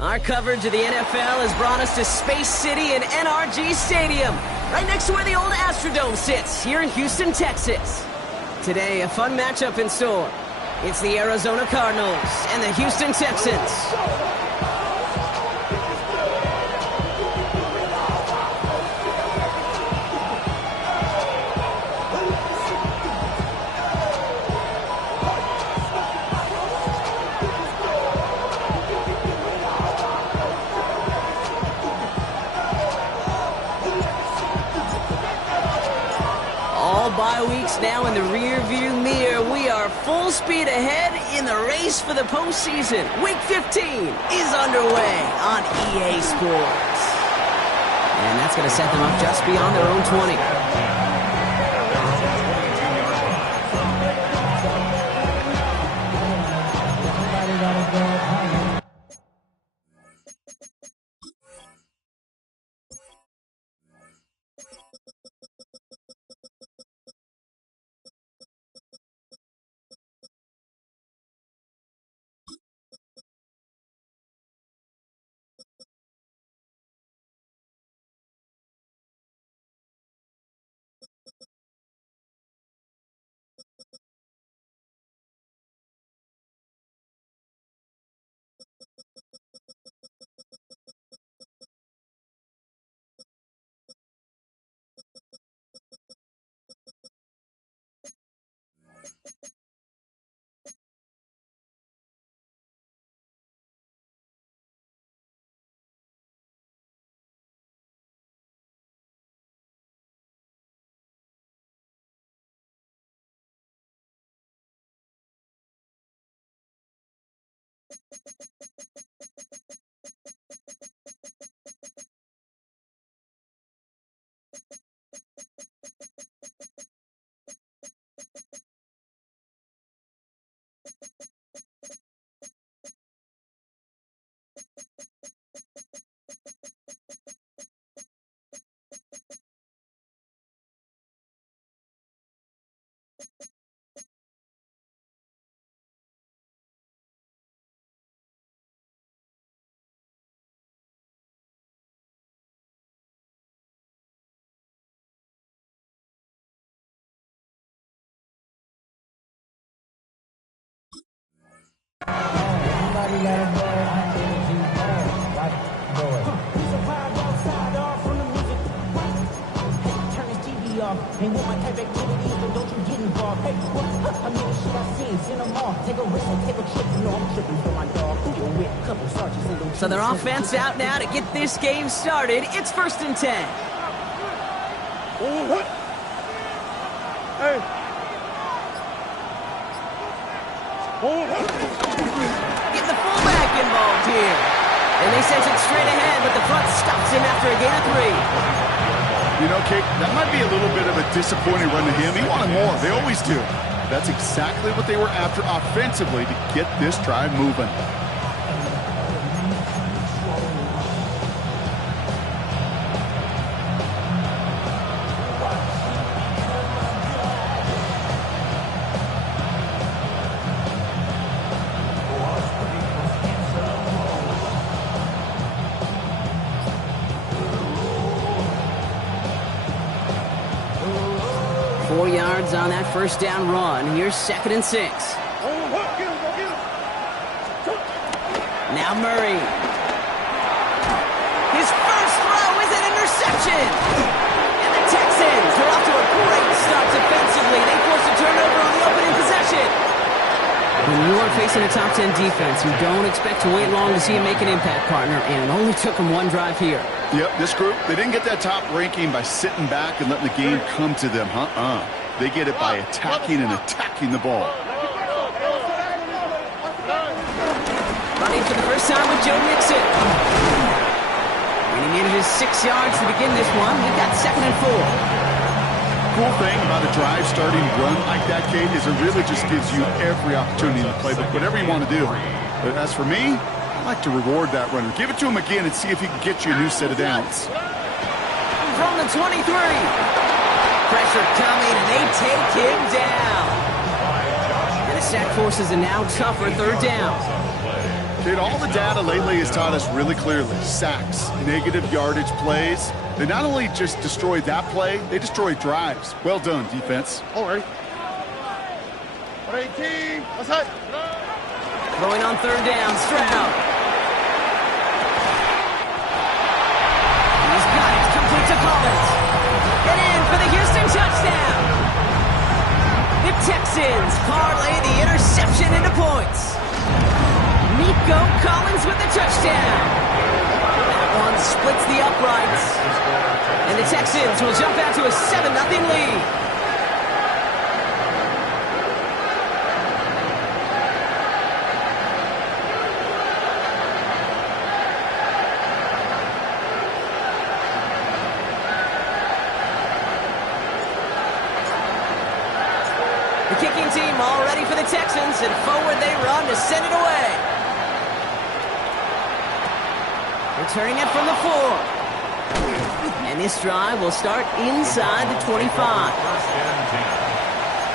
Our coverage of the NFL has brought us to Space City and NRG Stadium, right next to where the old Astrodome sits, here in Houston, Texas. Today, a fun matchup in store. It's the Arizona Cardinals and the Houston Texans. Bye weeks now in the rear-view mirror. We are full speed ahead in the race for the postseason. Week 15 is underway on EA Sports. And that's going to set them up just beyond their own 20. And with my type activities, then don't you get involved. Hey, what? I mean, the shit I seen, send them off. Take a risk and take a trip. You know I'm tripping for my dog. Who you with? Couple sergeants and them. So their offense out now to get this game started. It's 1st and 10. Hey. Getting the fullback involved here. And they sent it straight ahead, but the front stops him after a gain of 3. You know, Kate, that might be a little bit of a disappointing run to him. He wanted more. They always do. That's exactly what they were after offensively to get this drive moving. 4 yards on that first down run. Here's 2nd and 6. Now Murray. His first throw is an interception. And the Texans are off to a great start defensively. They force a turnover on the opening possession. When you are facing a top 10 defense, you don't expect to wait long to see him make an impact, partner. And it only took him one drive here. Yep, this group, they didn't get that top ranking by sitting back and letting the game come to them. They get it by attacking and attacking the ball. Running for the first time with Joe Mixon. And he manages 6 yards to begin this one. He got 2nd and 4. Cool thing about a drive starting run like that, Kate, is it really just gives you every opportunity to play whatever you want to do. But as for me, I like to reward that runner. Give it to him again and see if he can get you a new set of downs. From the 23. Pressure coming, and they take him down. And the sack forces a now tougher 3rd down. Kate, all the data lately has taught us really clearly. Sacks, negative yardage plays. They not only just destroyed that play, they destroyed drives. Well done, defense. All right. All right, team. Let's hit. Throwing on third down, Stroud. He's got it, complete to Collins. And in for the Houston touchdown. The Texans parlay the interception into points. Nico Collins with the touchdown. That one splits the uprights. And the Texans will jump out to a 7-0 lead. The kicking team all ready for the Texans, and forward they run to send it away. Returning it from the 4. And this drive will start inside the 25. First and 10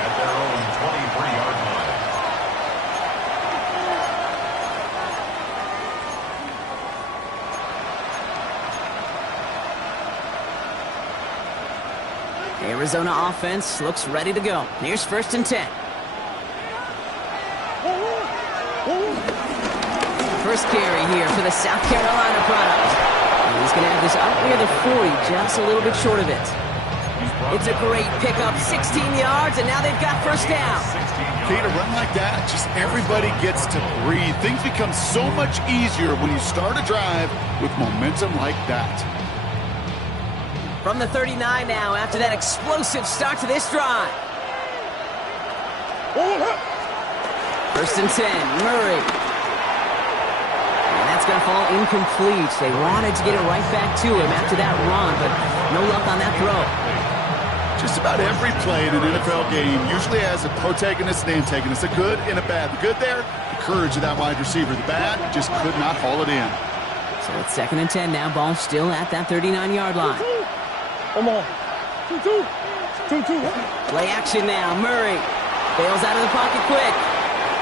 at their own 23-yard The Arizona offense looks ready to go. Here's first and 10. First carry here for the South Carolina product. And he's going to have this out near the 40, just a little bit short of it. It's a great pickup, 16 yards, and now they've got first down. Kate, a run like that, just everybody gets to breathe. Things become so much easier when you start a drive with momentum like that. From the 39 now, after that explosive start to this drive. First and 10, Murray. And that's going to fall incomplete. They wanted to get it right back to him after that run, but no luck on that throw. Just about every play in an NFL game usually has a protagonist and antagonist, a good and a bad. The good there, the courage of that wide receiver. The bad, just could not haul it in. So it's second and 10 now, ball still at that 39-yard line. Come on. 2-2. 2-2. Play action now. Murray bails out of the pocket quick.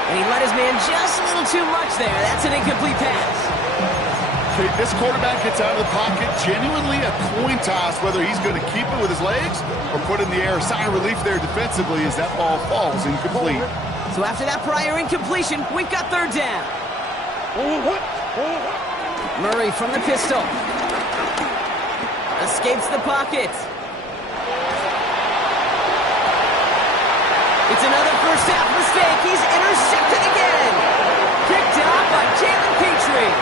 And he let his man just a little too much there. That's an incomplete pass. Okay, this quarterback gets out of the pocket, genuinely a coin toss, whether he's going to keep it with his legs or put it in the air. Sigh of relief there defensively as that ball falls incomplete. So after that prior incompletion, we've got third down. Murray from the pistol. Escapes the pocket. It's another first half mistake. He's intercepted again. Picked up by Jalen Petrie.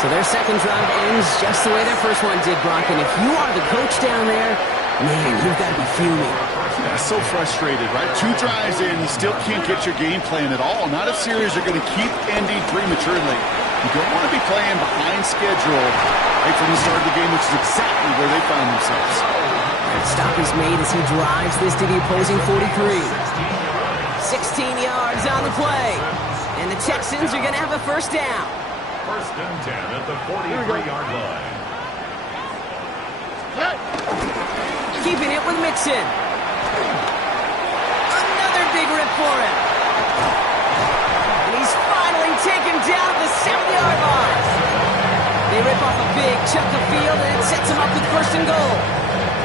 So their second drive ends just the way their first one did, Brock. And if you are the coach down there, man, you've got to be fuming. Yeah, so frustrated, right? 2 drives in, you still can't get your game plan at all. Not a series you're going to keep ending prematurely. You don't want to be playing behind schedule right from the start of the game, which is exactly where they found themselves. That stop is made as he drives this to the opposing 43. 16 yards on the play. And the Texans are going to have a first down. First and 10 at the 43-yard line. Keeping it with Mixon. Another big rip for him. And he's finally taken down at the 7-yard line. They rip off a big chunk of field, and it sets him up with first and goal.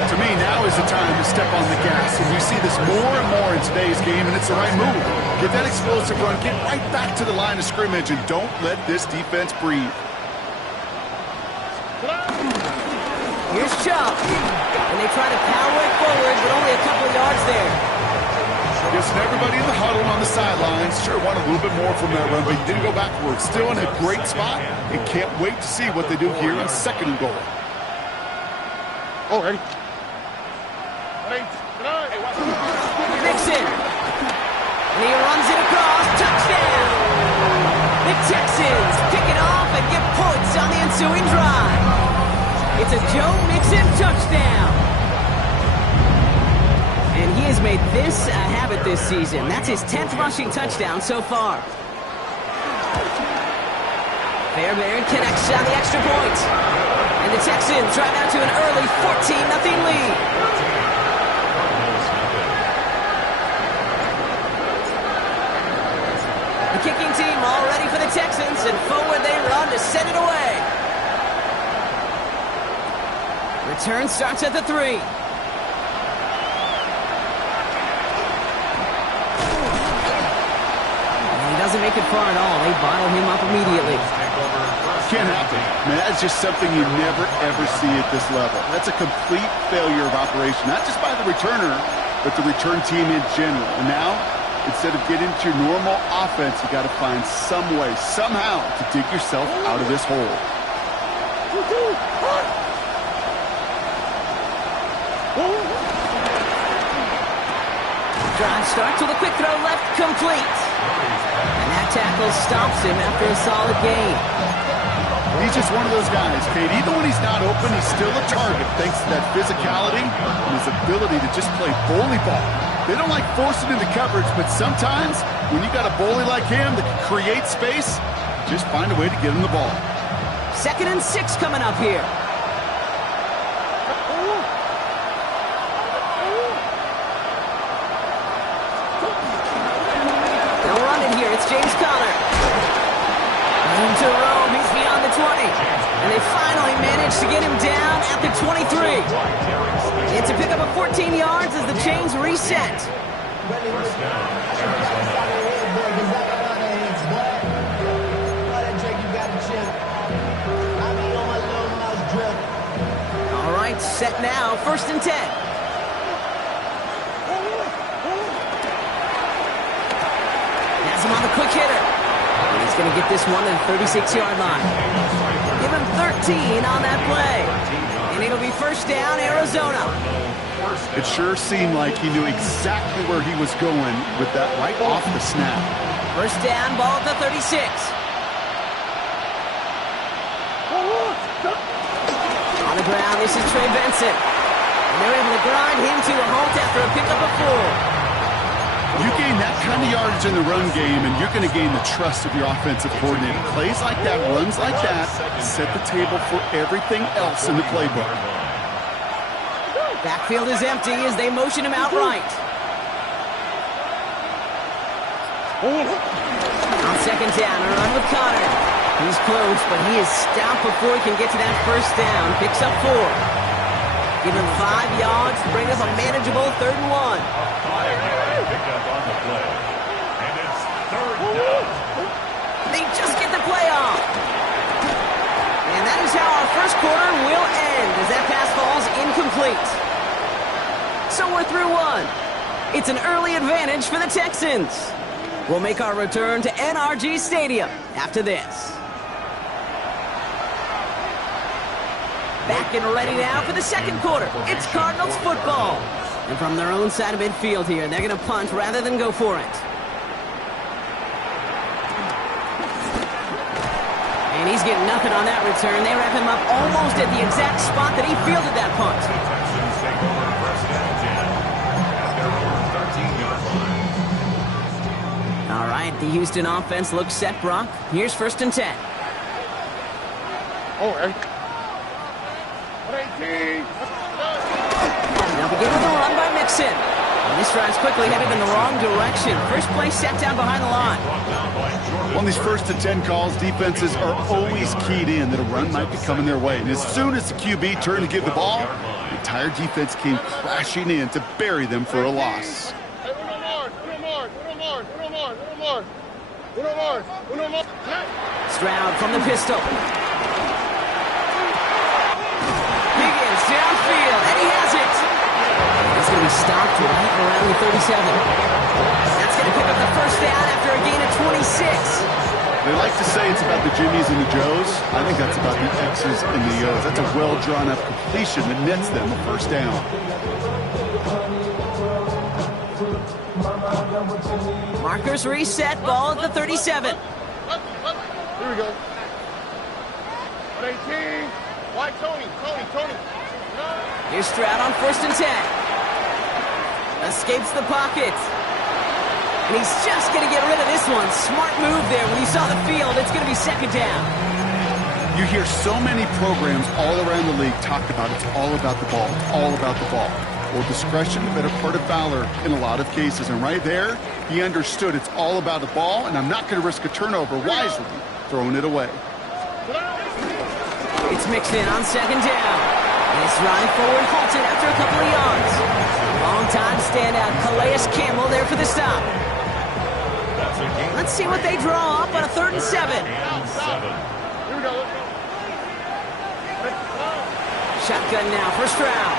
To me, now is the time to step on the gas. And we see this more and more in today's game, and it's the right move. Get that explosive run, get right back to the line of scrimmage, and don't let this defense breathe. Here's Chubb. And they try to power it forward, but only a couple of yards there. Guessing everybody in the huddle on the sidelines sure wanted a little bit more from that run, but he didn't go backwards. Still in a great spot, and can't wait to see what they do here on second and goal. Oh, ready. Mixon. And he runs it across. Touchdown. The Texans pick it off and get points on the ensuing drive. It's a Joe Mixon touchdown. And he has made this a habit this season. That's his 10th rushing touchdown so far. Fairbairn connects on the extra point. And the Texans drive out to an early 14-0 lead. The kicking team all ready for the Texans, and forward Return starts at the 3. He doesn't make it far at all. They bottle him up immediately. Can't happen. Man, that's just something you never, ever see at this level. That's a complete failure of operation, not just by the returner, but the return team in general. And now, instead of getting to your normal offense, you got to find some way, somehow, to dig yourself out of this hole. Drive starts with a quick throw left, complete. And that tackle stops him after a solid gain. He's just one of those guys, Kate. Even when he's not open, he's still a target thanks to that physicality and his ability to just play bully ball. They don't like forcing into coverage, but sometimes when you got a bully like him that can create space, just find a way to get him the ball. 2nd and 6 coming up here. They'll run it here. It's James Conner. Into roam. He's beyond the 20. And they finally managed to get him down at the 23. It's a pickup of 14 yards as the chains reset. All right, set now. 1st and 10. Has him on the quick hitter. And he's going to get this one to the 36-yard line. Give him 13 on that play. And it'll be 1st down, Arizona. It sure seemed like he knew exactly where he was going with that right off the snap. 1st down, ball at the 36. On the ground, this is Trey Benson. And they're able to grind him to a halt after a pickup of 4. You gain that kind of yardage in the run game, and you're going to gain the trust of your offensive coordinator. Plays like that, runs like that, set the table for everything else in the playbook. Backfield is empty as they motion him outright. On 2nd down, a run with Conner. He's close, but he is stopped before he can get to that 1st down. Picks up 4. Give him 5 yards to bring up a manageable 3rd and 1. Picked up on the play. And it's 3rd down. They just get the play off. And that is how our 1st quarter will end as that pass falls incomplete. So we're through 1. It's an early advantage for the Texans. We'll make our return to NRG Stadium after this. Back and ready now for the 2nd quarter. It's Cardinals football. And from their own side of midfield here, they're going to punt rather than go for it. And he's getting nothing on that return. They wrap him up almost at the exact spot that he fielded that punt. Texans take over 1st and 10 at their own 13-yard line. All right, the Houston offense looks set, Brock. Here's 1st and 10. Oh, 118. Now begin with a run by Mixon. And this drive's quickly headed in the wrong direction. First play set down behind the line. On these 1st and 10 calls, defenses are always keyed in that a run might be coming their way. And as soon as the QB turned to give the ball, the entire defense came crashing in to bury them for a loss. Stroud from the pistol. Higgins downfield, and he has it. He's going to be stopped right around the 37. That's going to pick up the 1st down after a gain of 26. They like to say it's about the Jimmies and the Joes. I think that's about the X's and the O's. That's a well-drawn-up completion that nets them a 1st down. Markers reset, ball at the 37. Here we go. 118. Why Tony? Here's Stroud on 1st and 10. Escapes the pocket. And he's just going to get rid of this one. Smart move there. When you saw the field, it's going to be 2nd down. You hear so many programs all around the league talk about it's all about the ball. It's all about the ball. Well, discretion, the better part of valor in a lot of cases. And right there, he understood it's all about the ball, and I'm not going to risk a turnover wisely, throwing it away. It's mixed in on 2nd down. His ride forward halted after a couple of yards. Long-time standout Calais Campbell there for the stop. Let's see what they draw up on a 3rd and 7. Here we go. Shotgun now, first round.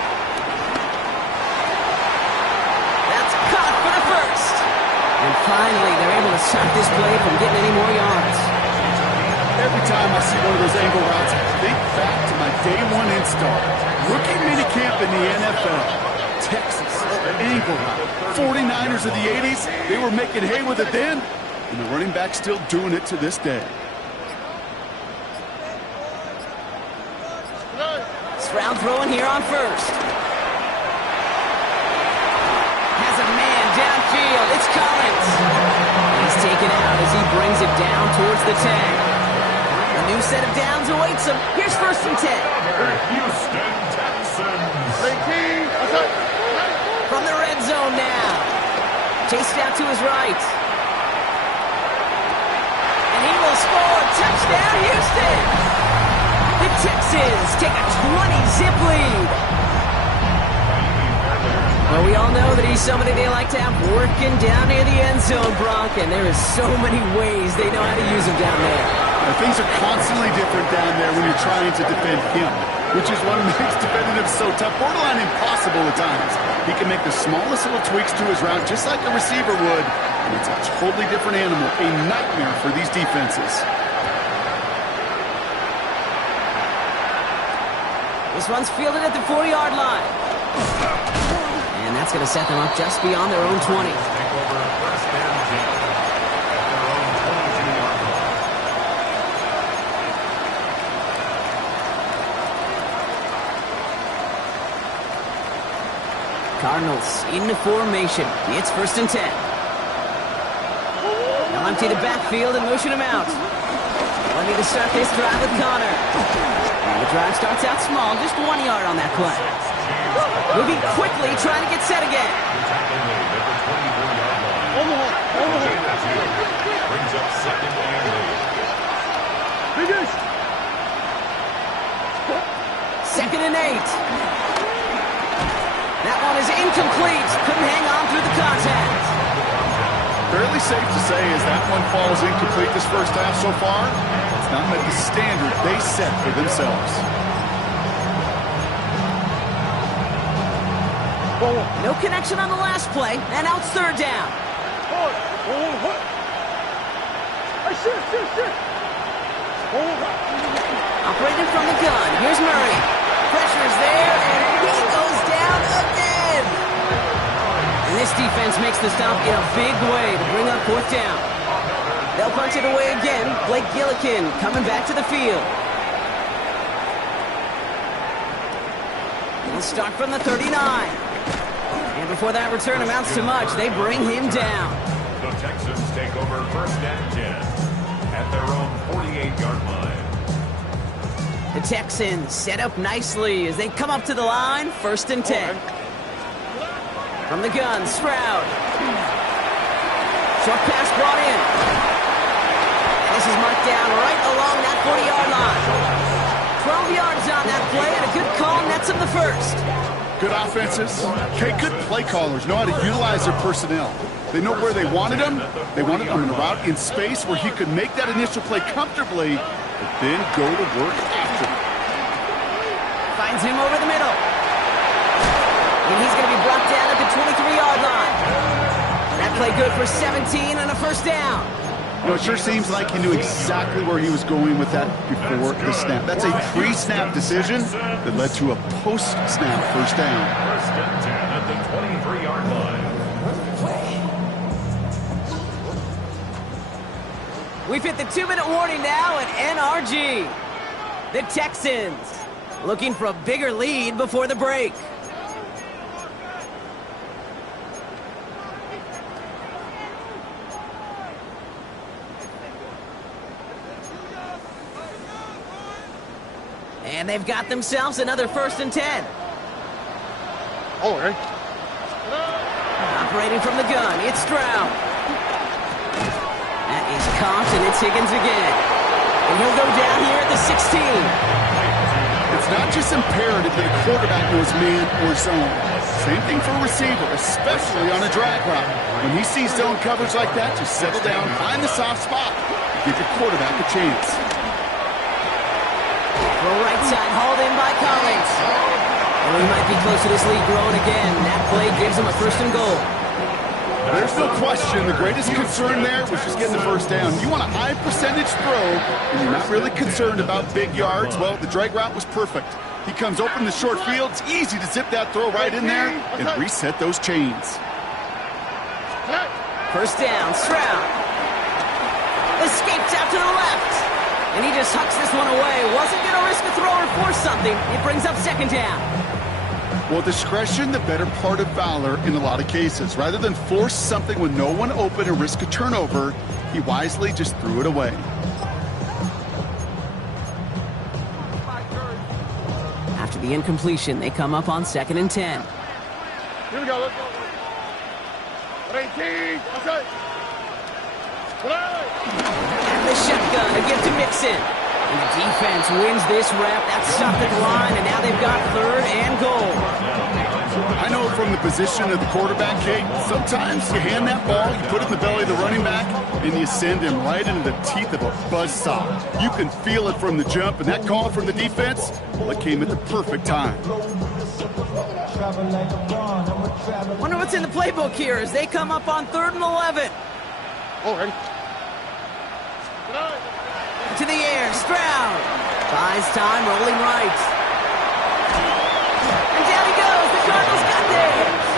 That's caught for the first. And finally, they're able to stop this play from getting any more yards. Every time I see one of those angle routes, I think back to my day one install. Rookie minicamp in the NFL. Texas, angle route. 49ers of the 80s, they were making hay with it then, and the running back's still doing it to this day. Stroud throwing here on first. Has a man downfield. It's Collins. He's taken out as he brings it down towards the 10. A new set of downs awaits him. Here's 1st and 10. Houston Texans. 18. Outside. From the red zone now. Chased out to his right. And he will score. Touchdown, Houston. The Texans take a 20-zip lead. Well, we all know that he's somebody they like to have working down near the end zone, Brock, and there is so many ways they know how to use him down there. Things are constantly different down there when you're trying to defend him, which is what makes defending him so tough, borderline impossible at times. He can make the smallest little tweaks to his route just like a receiver would, and it's a totally different animal, a nightmare for these defenses. This one's fielded at the 4-yard line. And that's going to set them up just beyond their own 20. Take over 1st and 10 at their own 22-yard line. Cardinals into formation. It's 1st and 10. They'll empty the backfield and motion him out. Ready to start this drive with Connor. And the drive starts out small, just 1 yard on that play. Moving quickly, trying to get set again. Brings up 2nd and 8. 2nd and 8. That one is incomplete. Couldn't hang on through the contact. Fairly safe to say as that one falls incomplete this first half so far, it's not met the standard they set for themselves. No connection on the last play, and now it's 3rd down. Operating from the gun, here's Murray. Pressure's there, and he goes down again. And this defense makes the stop in a big way to bring up 4th down. They'll punch it away again. Blake Gillikin coming back to the field. They'll start from the 39. And before that return amounts to much, they bring him down. The Texans take over 1st and 10 at their own 48-yard line. The Texans set up nicely as they come up to the line, 1st and 10. From the gun, Stroud. Short pass brought in. And this is marked down right along that 40-yard line. 12 yards on that play, and a good call nets him the first. Good offenses, good play callers know how to utilize their personnel. They know where they wanted him. They wanted him in a route in space where he could make that initial play comfortably, but then go to work after. Finds him over the middle. And he's going to be brought down at the 23-yard line. That play good for 17 and a 1st down. You know, it sure seems like he knew exactly where he was going with that before the snap. That's a pre-snap decision that led to a post-snap 1st down. 1st and 10 at the 23-yard line. We've hit the 2-minute warning now at NRG. The Texans looking for a bigger lead before the break. And they've got themselves another 1st and 10. Operating from the gun, it's Stroud. That is caught, and it's Higgins again. And he'll go down here at the 16. It's It's not just imperative that a quarterback knows man or zone. Same thing for a receiver, especially on a drag route. When he sees zone coverage like that, just settle down, find the soft spot, give your quarterback a chance. The right side hauled in by Collins. Well, he might be close to this lead growing again. That play gives him a 1st and goal. There's no question the greatest concern there was just getting the first down. You want a high percentage throw, and you're not really concerned about big yards. Well, the drag route was perfect. He comes open in the short field. It's easy to zip that throw right in there and reset those chains. 1st down, Stroud. Escapes out to the left. And he just hucks this one away. Wasn't going to risk a throw or force something. It brings up 2nd down. Well, discretion, the better part of valor in a lot of cases. Rather than force something with no one open and risk a turnover, he wisely just threw it away. After the incompletion, they come up on 2nd and 10. Here we go. Let's go. 18. Okay. And the shotgun to give to Mixon. And the defense wins this rep. That's stopped at the line, and now they've got 3rd and goal. I know from the position of the quarterback, Kate, sometimes you hand that ball, you put it in the belly of the running back, and you send him right into the teeth of a buzzsaw. You can feel it from the jump, and that call from the defense, well, it came at the perfect time. Wonder what's in the playbook here as they come up on 3rd and 11. Already. To the air, Stroud. Buys time, rolling right. And down he goes. The Cardinals got theirs.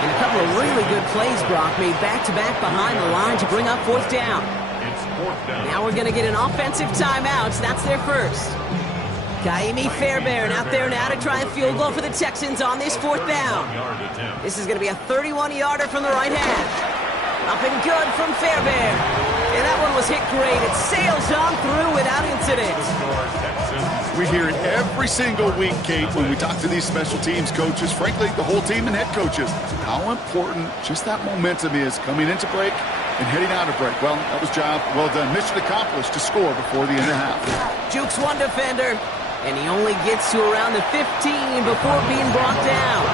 And a couple of really good plays, Brock, made back-to-back behind the line to bring up 4th down. It's 4th down. Now we're going to get an offensive timeout. That's their first. Kaimi Fairbairn out there now to try a field goal for the Texans on this 4th down. This is going to be a 31-yarder from the right hand. Up and good from Fairbairn. And that one was hit great. It sails on through without incident. We hear it every single week, Kate, when we talk to these special teams coaches, frankly, the whole team and head coaches, how important just that momentum is coming into break and heading out of break. Well, that was job well done. Mission accomplished to score before the end of the half. Jukes one defender, and he only gets to around the 15 before being brought down.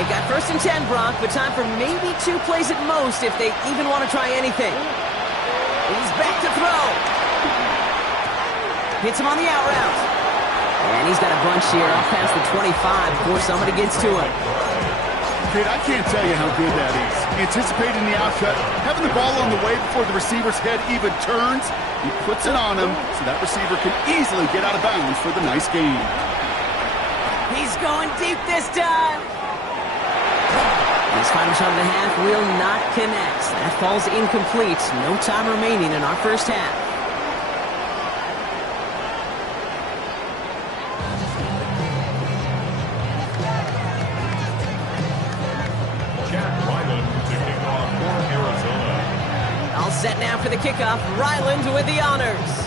They got 1st and 10, Brock, but time for maybe 2 plays at most if they even want to try anything. He's back to throw. Hits him on the out route. And he's got a bunch here up past the 25 before somebody gets to him. Kate, I can't tell you how good that is. Anticipating the outcut, having the ball on the way before the receiver's head even turns, he puts it on him so that receiver can easily get out of bounds for the nice gain. He's going deep this time. This final shot of the half will not connect. That falls incomplete. No time remaining in our first half. All set now for the kickoff. Ryland with the honors.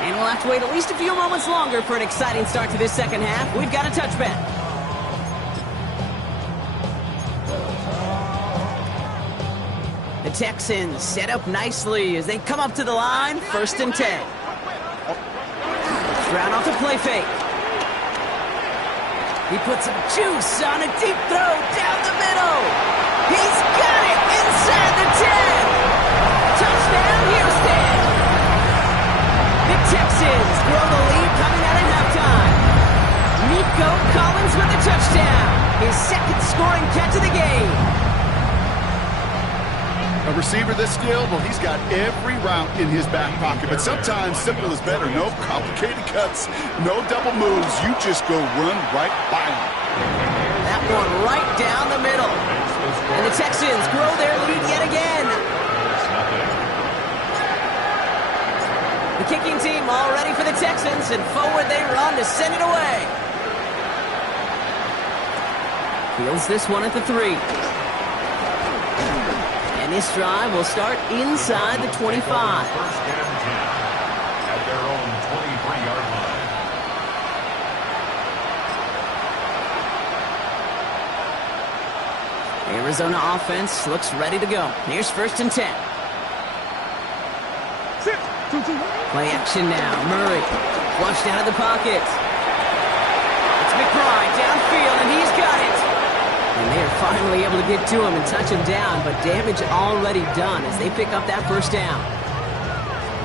And we'll have to wait at least a few moments longer for an exciting start to this 2nd half. We've got a touchback. The Texans set up nicely as they come up to the line. 1st and 10. Stroud off the play fake. He puts some juice on a deep throw down the middle. He's got it inside the 10. Touchdown, Houston. The Texans grow the lead coming out at halftime. Nico Collins with the touchdown. His 2nd scoring catch of the game. A receiver this skilled, well, he's got every route in his back pocket. But sometimes simple is better. No complicated cuts, no double moves. You just go run right by him. That one right down the middle. And the Texans grow their lead yet again. The kicking team all ready for the Texans, and forward they run to send it away. Fields this one at the 3. And this drive will start inside the 25. 1st and 10 at their own 23-yard line. Arizona offense looks ready to go. Here's 1st and 10. Play action now. Murray flushed out of the pocket. It's McBride downfield, and he's got it. And they are finally able to get to him and touch him down, but damage already done as they pick up that 1st down.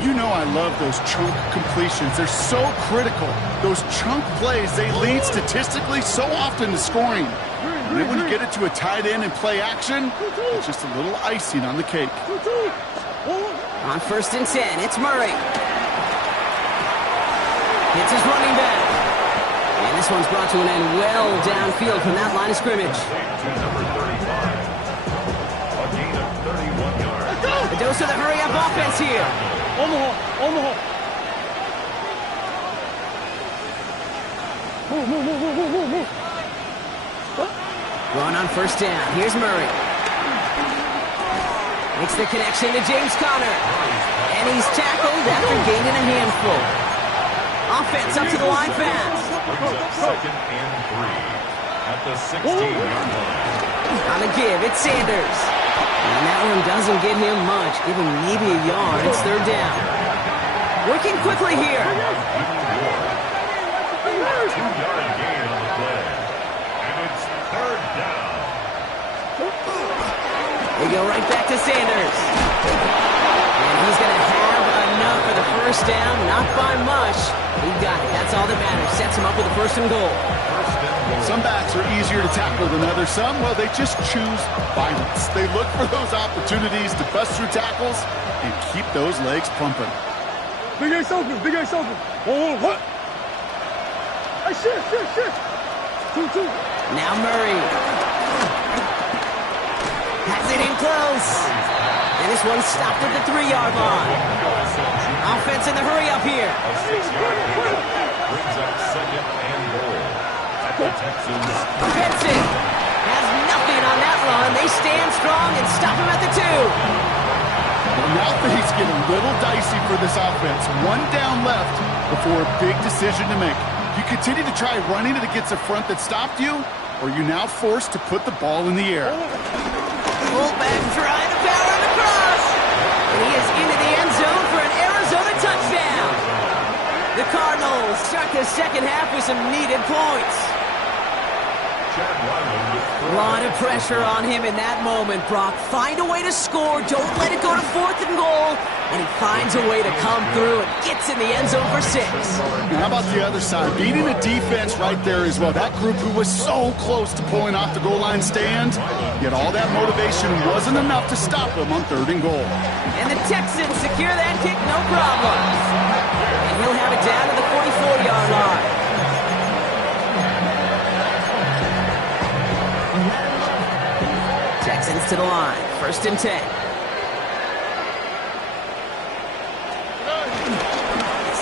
You know I love those chunk completions. They're so critical. Those chunk plays, they lead statistically so often to scoring. And then when you get it to a tight end and play action, it's just a little icing on the cake. On 1st and 10, it's Murray. It's his running back. And this one's brought to an end well downfield from that line of scrimmage. Number 35. A gain of 31 yards. A dose of the hurry-up offense here. Run on 1st down. Here's Murray. Makes the connection to James Conner. And he's tackled after gaining a handful. Offense up to the line fast. Brings up 2nd and 3 at the 16-yard line. On the give, it's Sanders. And that one doesn't get him much. Give him maybe a yard. It's 3rd down. Working quickly here. 2-yard gain on the play. And it's 3rd down. They go right back to Sanders. And he's going to have enough for the 1st down. Not by much. He got it. That's all that matters. Sets him up with a 1st and goal. Some backs are easier to tackle than others. Some, well, they just choose violence. They look for those opportunities to bust through tackles and keep those legs pumping. Big Ace open, Big Ace open. Oh, what? Hey, shift. 2-2. Now Murray. Has it in close. And this one's stopped at the 3-yard line. Offense in the hurry up here. A 6-yard gain brings up 2nd and goal at the Texans. Benson has nothing on that run. They stand strong and stop him at the 2. Well, now things get a little dicey for this offense. 1 down left before a big decision to make. You continue to try running it against a front that stopped you, or you're now forced to put the ball in the air. Fullback trying to power him across. And he is into the end zone for an Arizona touchdown. The Cardinals start the 2nd half with some needed points. A lot of pressure on him in that moment, Brock. Find a way to score. Don't let it go to 4th and goal. And he finds a way to come through and gets in the end zone for 6. And how about the other side? Beating the defense right there as well. That group who was so close to pulling off the goal line stand, yet all that motivation wasn't enough to stop them on 3rd and goal. And the Texans secure that kick, no problem. And he'll have it down to the 44-yard line. Texans to the line. 1st and 10.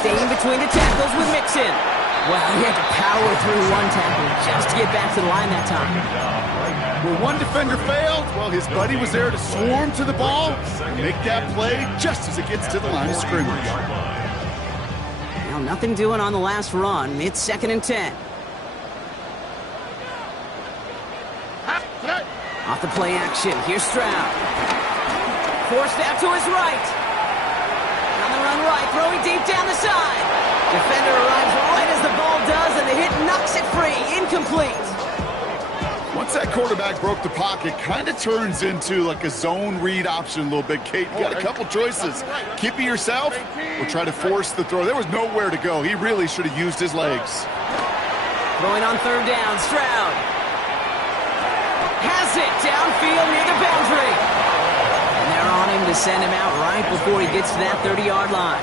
Staying between the tackles with Mixon. Well, he had to power through 1 tackle just to get back to the line that time. Where 1 defender failed, well, his buddy was there to swarm to the ball and make that play just as it gets to the line of scrimmage. Well, nothing doing on the last run. It's 2nd and 10. Off the play action, here's Stroud. Forced out to his right. On the run right, throwing deep down the side. Defender arrives right as the ball does, and the hit knocks it free. Incomplete. Once that quarterback broke the pocket, kind of turns into like a zone read option a little bit, Kate. You got a couple choices. Keep it yourself or try to force the throw. There was nowhere to go. He really should have used his legs. Throwing on 3rd down, Stroud. Has it downfield near the boundary. And they're on him to send him out right before he gets to that 30-yard line.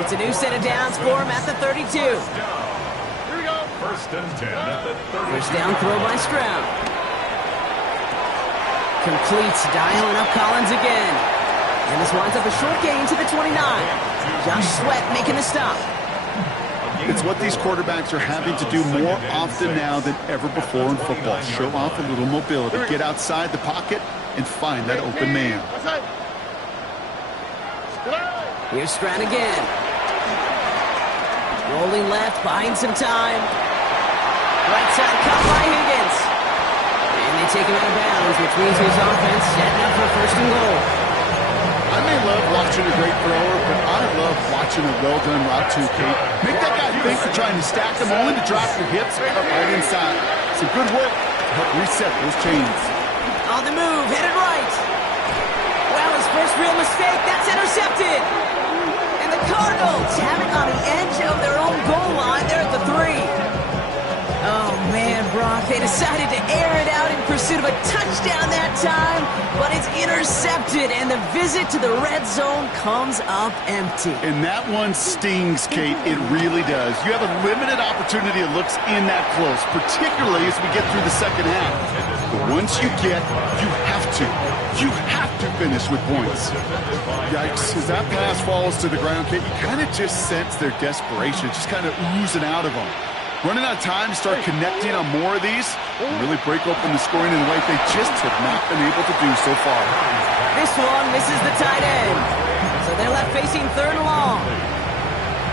It's a new set of downs for him at the 32. Here we go. 1st and 10 at the 32. First down throw by Stroud. Completes, dialing up Collins again. And this winds up a short gain to the 29. Josh Sweat making the stop. It's what these quarterbacks are having to do more often now than ever before in football. Show off a little mobility. Get outside the pocket and find that open man. Here's Stroud again. Rolling left, buying some time. Right side cut by Higgins. And they take him out of bounds, which means his offense setting up for first and goal. I may love watching a great thrower, but I love watching a well-done route too, Kate. Make that guy think you're trying to stack them, only to drop your hips right inside. Some good work to help reset those chains. On the move, headed right. Well, his first real mistake, that's intercepted. And the Cardinals have it on the edge of their own goal line there at the 3. Oh, man, Brock, they decided to air it out in pursuit of a touchdown that time, but it's intercepted, and the visit to the red zone comes up empty. And that one stings, Kate. It really does. You have a limited opportunity of looks in that close, particularly as we get through the second half. But once you have to finish with points. Yikes, as that pass falls to the ground, Kate, you kind of just sense their desperation, just kind of oozing out of them. Running out of time to start connecting on more of these and really break open the scoring in a way they just have not been able to do so far. This one misses the tight end, so they're left facing 3rd and long.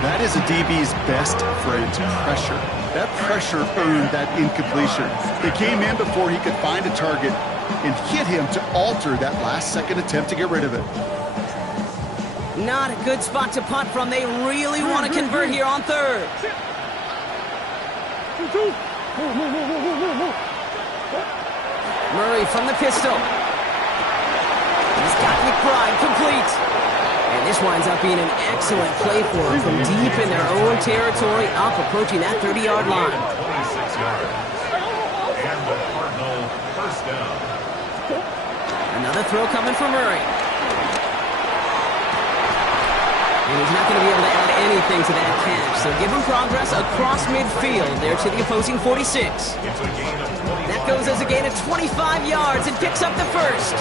That is a DB's best friend, pressure. That pressure earned that incompletion. They came in before he could find a target and hit him to alter that last-second attempt to get rid of it. Not a good spot to punt from. They really want to convert here on 3rd. Murray from the pistol. He's got McBride complete. And this winds up being an excellent play for him from deep in their own territory, up approaching that 30-yard line. 26 yards. And the Cardinal first down. Another throw coming from Murray. And he's not going to be able to add anything to that catch. So give him progress across midfield there to the opposing 46. That goes as a gain of 25 yards and picks up the first.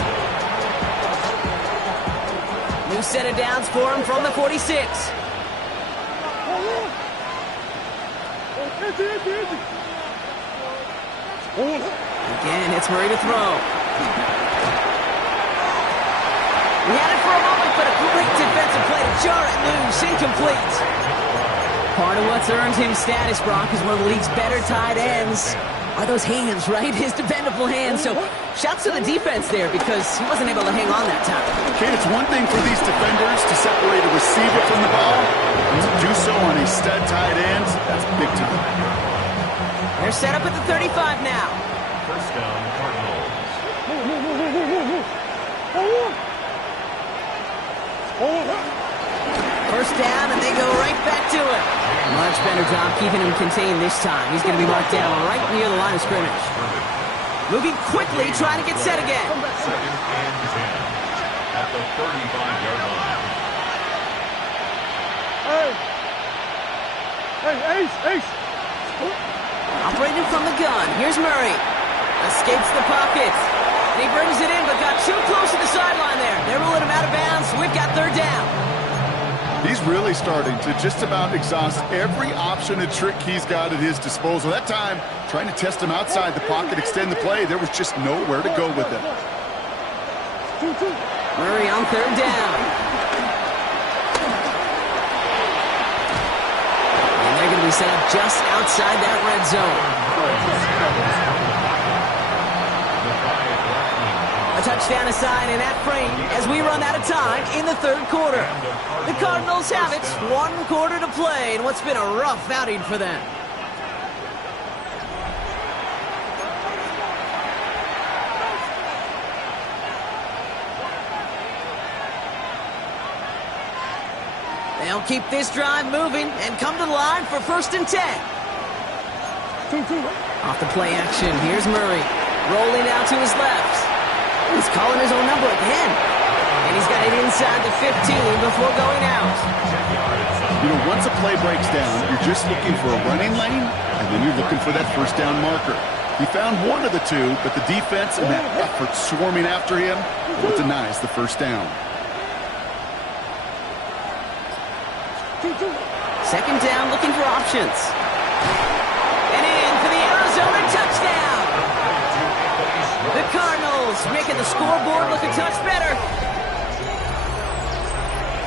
New set of downs for him from the 46. Again, it's Murray to throw. He had it for a moment, but a great defensive play to jar it loose, incomplete. Part of what's earned him status, Brock, is one of the league's better tight ends. Are those hands, right? His dependable hands. So shouts to the defense there because he wasn't able to hang on that time. Okay, it's one thing for these defenders to separate a receiver from the ball, and to do so on a stud tight end, that's big time. They're set up at the 35 now. First down, Cardinals. First down, and they go right back to it. Much better job keeping him contained this time. He's going to be marked down right near the line of scrimmage. Moving quickly, trying to get set again. 2nd and 10 at the 35-yard line. Hey, Ace. Operating from the gun. Here's Murray. Escapes the pocket. And he brings it in, but got too close to the sideline there. They're ruling him out of bounds. We've got 3rd down. He's really starting to just about exhaust every option and trick he's got at his disposal. That time, trying to test him outside the pocket, extend the play, there was just nowhere to go with it. Murray on 3rd down. And they're going to be set up just outside that red zone. A touchdown aside in that frame as we run out of time in the 3rd quarter. The Cardinals have it, 1 quarter to play in what's been a rough outing for them. They'll keep this drive moving and come to the line for 1st and 10. Off the play action, here's Murray. Rolling out to his left. He's calling his own number again. And he's got it inside the 15 before going out. You know, once a play breaks down, you're just looking for a running lane, and then you're looking for that first down marker. He found one of the two, but the defense and that effort swarming after him, well, denies the first down. 2nd down, looking for options. And in for the Arizona touchdown. The Cardinals making the scoreboard look a touch better.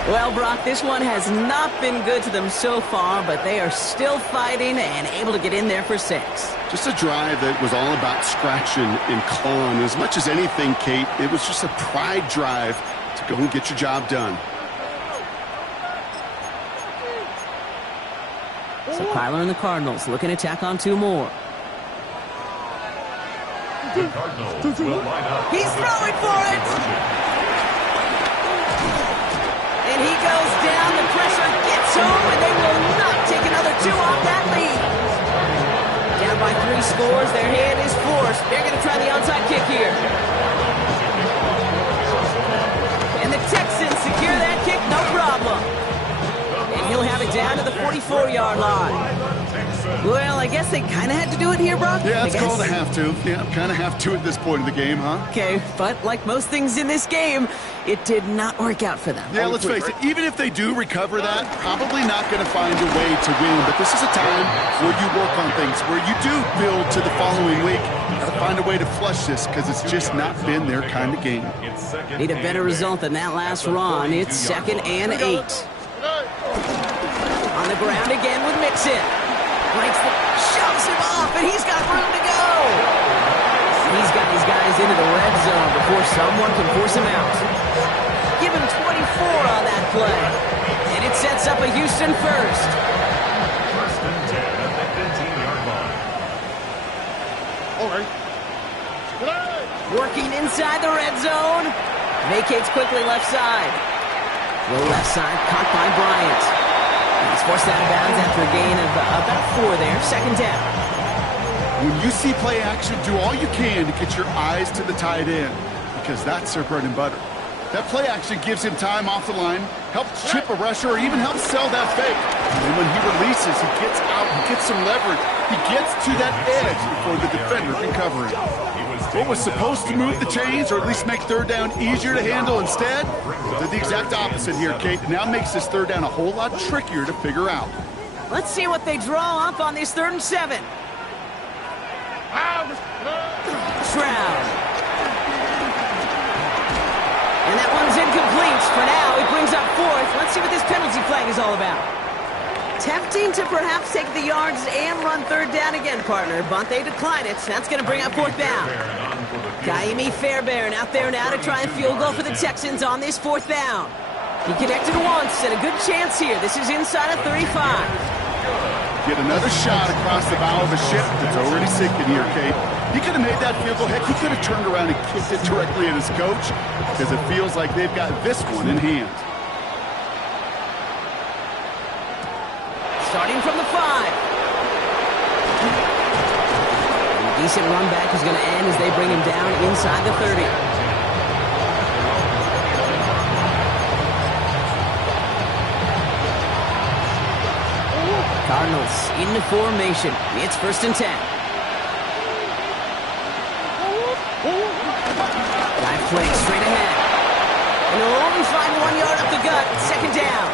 Well, Brock, this one has not been good to them so far, but they are still fighting and able to get in there for 6. Just a drive that was all about scratching and clawing. As much as anything, Kate, it was just a pride drive to go and get your job done. So Kyler and the Cardinals looking to tack on 2 more. The Cardinals will line up. He's throwing for it! And he goes down. The pressure gets home, and they will not take another 2 off that lead. Down by 3 scores. Their hand is forced. They're going to try the onside kick here. And the Texans secure that kick, no problem. And he'll have it down to the 44-yard line. Well, I guess they kind of had to do it here, Brock. Yeah, it's called a have to. Yeah, kind of have to at this point in the game, huh? Okay, but like most things in this game, it did not work out for them. Yeah, let's face it, even if they do recover that, probably not going to find a way to win. But this is a time where you work on things, where you do build to the following week. Got to find a way to flush this because it's just not been their kind of game. Need a better result than that last run. It's 2nd and 8. On the ground again with Mixon. Shoves him off, and he's got room to go. He's got his guys into the red zone before someone can force him out. Give him 24 on that play. And it sets up a Houston first. First and 10 at the 15-yard line. All right. Working inside the red zone. Vacates quickly left side. Low left side, caught by Bryant. He's forced out of bounds after a gain of about 4 there. 2nd down. When you see play action, do all you can to get your eyes to the tight end because that's their bread and butter. That play action gives him time off the line, helps chip a rusher, or even helps sell that fake. And when he releases, he gets out, he gets some leverage. He gets to that edge before the defender can cover him. What was supposed to move the chains, or at least make 3rd down easier to handle instead, did the exact opposite here, Kate. Now makes this 3rd down a whole lot trickier to figure out. Let's see what they draw up on this 3rd and 7. Shroud. And that one's incomplete. For now, it brings up 4th. Let's see what this penalty flag is all about. Tempting to perhaps take the yards and run 3rd down again, partner, but they decline it. That's going to bring up 4th down. Kaimi Fairbairn out there now to try a field goal for the Texans on this 4th down. He connected once and a good chance here. This is inside of 35. Get another shot across the bow of a ship that's already sinking here, Kate. He could have made that field goal. Heck, he could have turned around and kicked it directly at his coach because it feels like they've got this one in hand. Starting from the 5. A decent run back is going to end as they bring him down inside the 30. Cardinals into formation. It's 1st and 10. Dive play straight ahead. And he'll only find 1 yard up the gut. 2nd down.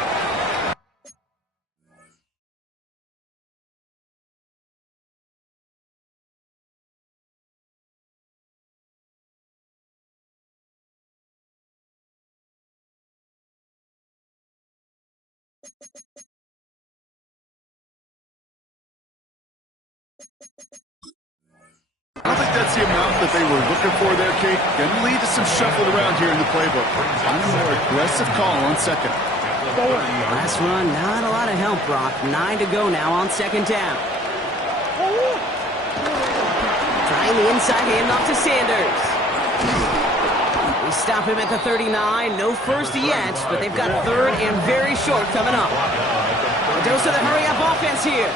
I don't think that's the amount that they were looking for there, Kate. Going to lead to some shuffling around here in the playbook. On a more aggressive call on 2nd. Last run, not a lot of help, Brock. 9 to go now on 2nd down. Trying the inside handoff to Sanders. We stop him at the 39. No first yet, but they've got 3rd and very short coming up. A dose of the hurry-up offense here.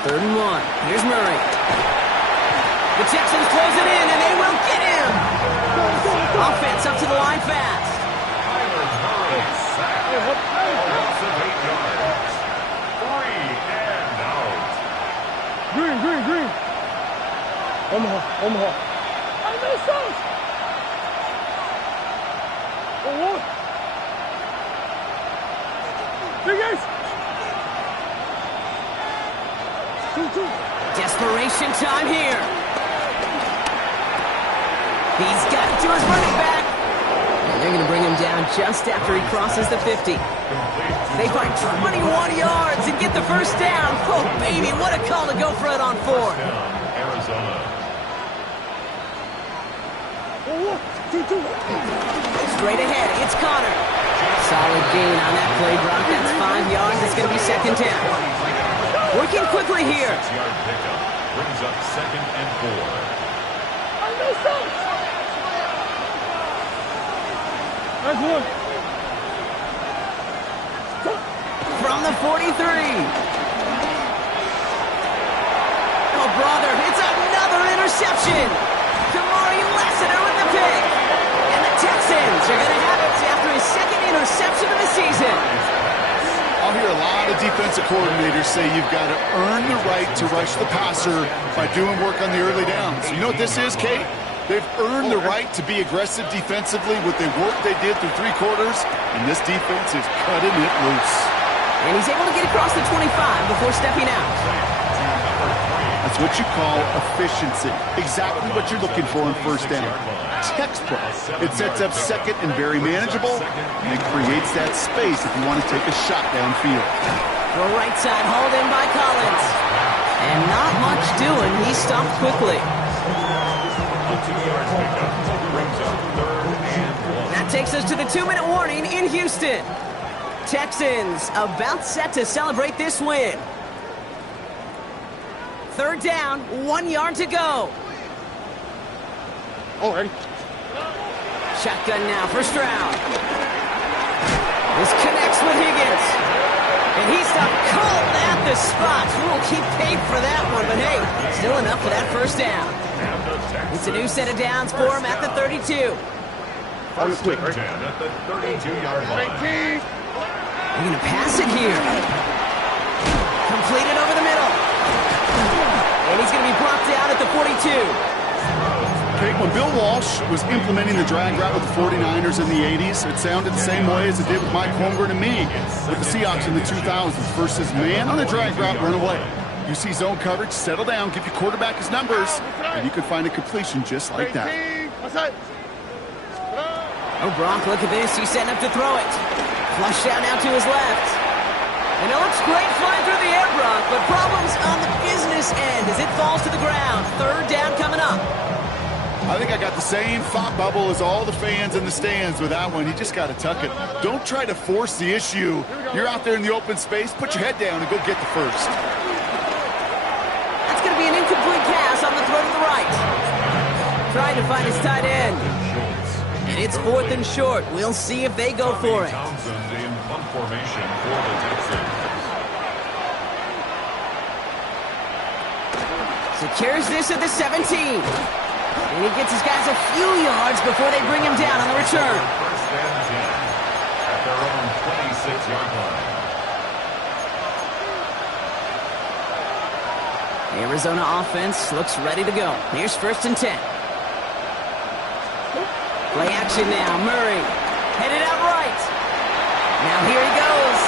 Third and 1. Here's Murray. The Texans close it in, and they will get him. Offense up to the line fast. Green. Omaha. I missed those. Oh, Big Ace. 2. Desperation time here. He's got it to his running back. And they're going to bring him down just after he crosses the 50. They find 21 yards and get the first down. Oh, baby, what a call to go for it on 4. Arizona. Straight ahead, it's Connor. Solid gain on that play, Brock. That's 5 yards. It's going to be second down. Working quickly here. 6-yard pickup brings up 2nd and 4. That's one. From the 43. Oh, brother, it's another interception. Kamari Lassiter with the pick. And the Texans are going to have it after his second interception of the season. I'll hear a lot of defensive coordinators say you've got to earn the right to rush the passer by doing work on the early downs. You know what this is, Kate? They've earned the right to be aggressive defensively with the work they did through 3 quarters, and this defense is cutting it loose. And he's able to get across the 25 before stepping out. That's what you call efficiency. Exactly what you're looking for in first down. Textbook. It sets up second and very manageable, and it creates that space if you want to take a shot downfield. The right side hauled in by Collins. And not much doing. He stopped quickly. A 2-yard pickup brings up 3rd and 1. That takes us to the 2-minute warning in Houston. Texans about set to celebrate this win. 3rd down, 1 yard to go. Already. Shotgun now for Stroud. This connects with Higgins. And he stopped cold at the spot. We'll keep paid for that one, but hey, still enough for that first down. It's a new set of downs for him at the 32. First and 10 at the 32-yard line. They're going to pass it here. Completed over the middle. And he's going to be brought down at the 42. Okay, when Bill Walsh was implementing the drag route with the 49ers in the 80s, it sounded the same way as it did with Mike Holmgren and me with the Seahawks in the 2000s versus man on the drag route, run away. You see zone coverage, settle down, give your quarterback his numbers, and you can find a completion just like that. Oh, Brock, look at this. He's setting up to throw it. Flush down now to his left. And it looks great flying through the air, Brock, but problems on the business end as it falls to the ground. 3rd down coming up. I think I got the same thought bubble as all the fans in the stands with that one. You just got to tuck it. Don't try to force the issue. You're out there in the open space. Put your head down and go get the first. That's going to be an incomplete pass on the throw to the right. Trying to find his tight end. And it's 4th and short. We'll see if they go for it. Townsend in punt formation for the Texans. Secures this at the 17. And he gets his guys a few yards before they bring him down on the return. First and 10 at their own 26-yard line. The Arizona offense looks ready to go. Here's 1st and 10. Play action now. Murray headed out right. Now here he goes.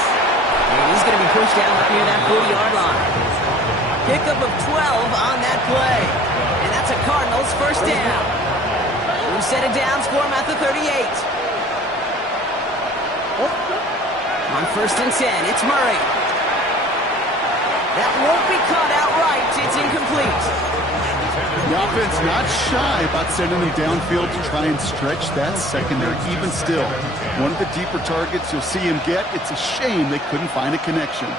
And he's going to be pushed down up near that 40-yard line. Pickup of 12 on that play. And that's a Cardinals first down. New set of downs for him at the 38. On 1st and 10, it's Murray. That won't be caught outright. It's incomplete. The offense not shy about sending them downfield to try and stretch that secondary. Even still, one of the deeper targets you'll see him get. It's a shame they couldn't find a connection.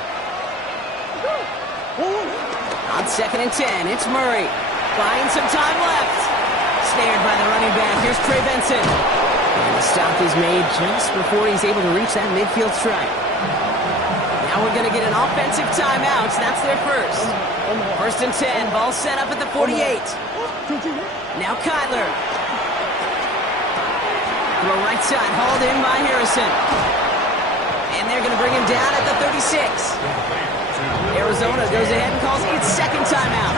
On 2nd and 10, it's Murray. Buying some time left. Snared by the running back. Here's Trey Benson. And the stop is made just before he's able to reach that midfield strike. Now we're going to get an offensive timeout. That's their first. 1st and 10. Ball set up at the 48. Now Kyler. Throw right side. Hauled in by Harrison. And they're going to bring him down at the 36. Arizona goes ahead and calls its 2nd timeout.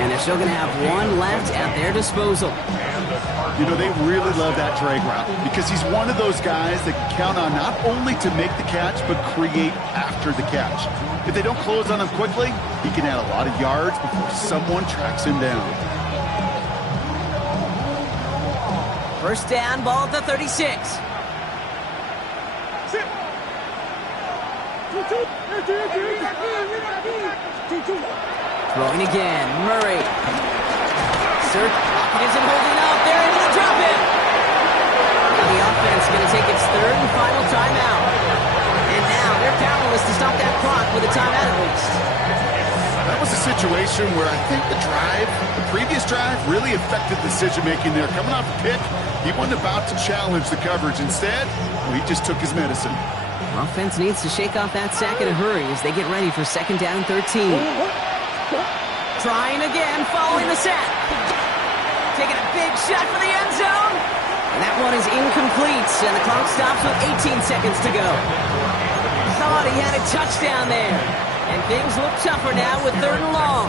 And they're still going to have one left at their disposal. You know, they really love that drag route because he's one of those guys that can count on not only to make the catch, but create after the catch. If they don't close on him quickly, he can add a lot of yards before someone tracks him down. First down, ball at the 36. Sit. 2-2. Throwing again, Murray. Pocket isn't holding up. They're able to drop it. Now the offense going to take its third and final timeout. And now they're powerless to stop that clock with a timeout at least. That was a situation where I think the previous drive, really affected decision-making there. Coming off a pick, he wasn't about to challenge the coverage. Instead, he just took his medicine. Offense needs to shake off that sack in a hurry as they get ready for second down and 13. Trying again, following the sack. Taking a big shot for the end zone. And that one is incomplete, and the clock stops with 18 seconds to go. Thought he had a touchdown there. And things look tougher now with third and long.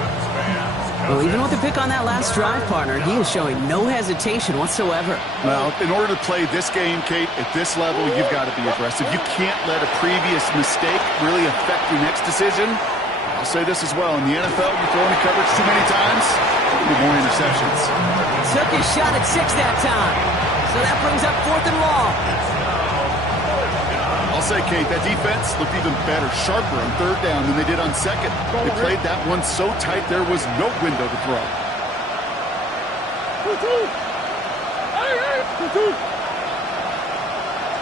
Well, even with the pick on that last drive, partner, he is showing no hesitation whatsoever. Well, in order to play this game, Kate, at this level, you've got to be aggressive. You can't let a previous mistake really affect your next decision. I'll say this as well. In the NFL, you throw into coverage too many times, you get more interceptions. Took his shot at 6 that time. So that brings up fourth and long. I'll say, Kate, that defense looked even better, sharper on third down than they did on second. They played that one so tight there was no window to throw. 2-2.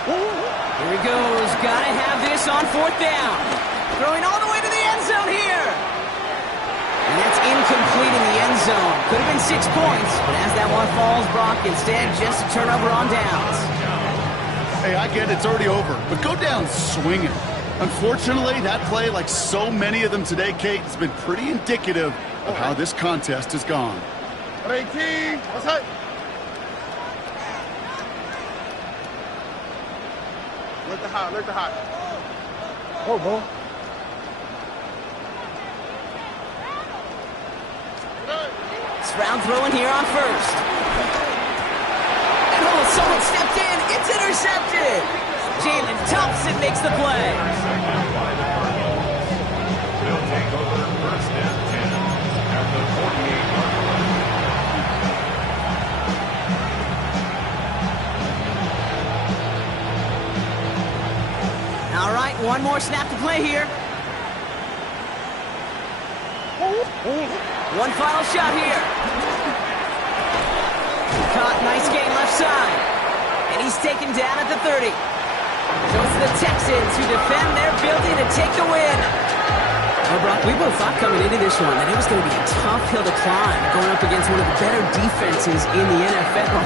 Here he goes. Gotta have this on fourth down. Throwing all the way to the end zone here. And that's incomplete in the end zone. Could have been 6 points, but as that one falls, Brock, instead just a turnover on downs. Hey, I get it, it's already over, but go down swinging. Unfortunately, that play, like so many of them today, Kate, has been pretty indicative of how this contest has gone. 18. Outside. Let the hot. Oh, bro. It's round throwing here on first. And oh, someone stepped in. It's intercepted. Jalen Thompson makes the play. They'll take over first and 10 at the 48-yard line. All right, one more snap to play here. One final shot here. Caught, nice gain left side. And he's taken down at the 30. So it's the Texans who defend their building to take the win. Well, Brock, we both thought coming into this one that it was going to be a tough hill to climb, going up against one of the better defenses in the NFL.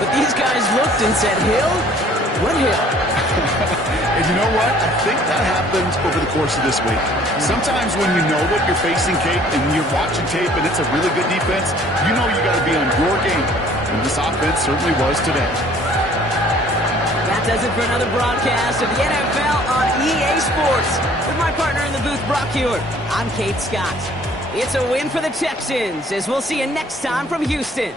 But these guys looked and said, Hill? What hill? And you know what? I think that happens over the course of this week. Sometimes when you know what you're facing, Kate, and you're watching tape and it's a really good defense, you know you got to be on your game. And this offense certainly was today. That does it for another broadcast of the NFL on EA Sports. With my partner in the booth, Brock Hewitt, I'm Kate Scott. It's a win for the Texans, as we'll see you next time from Houston.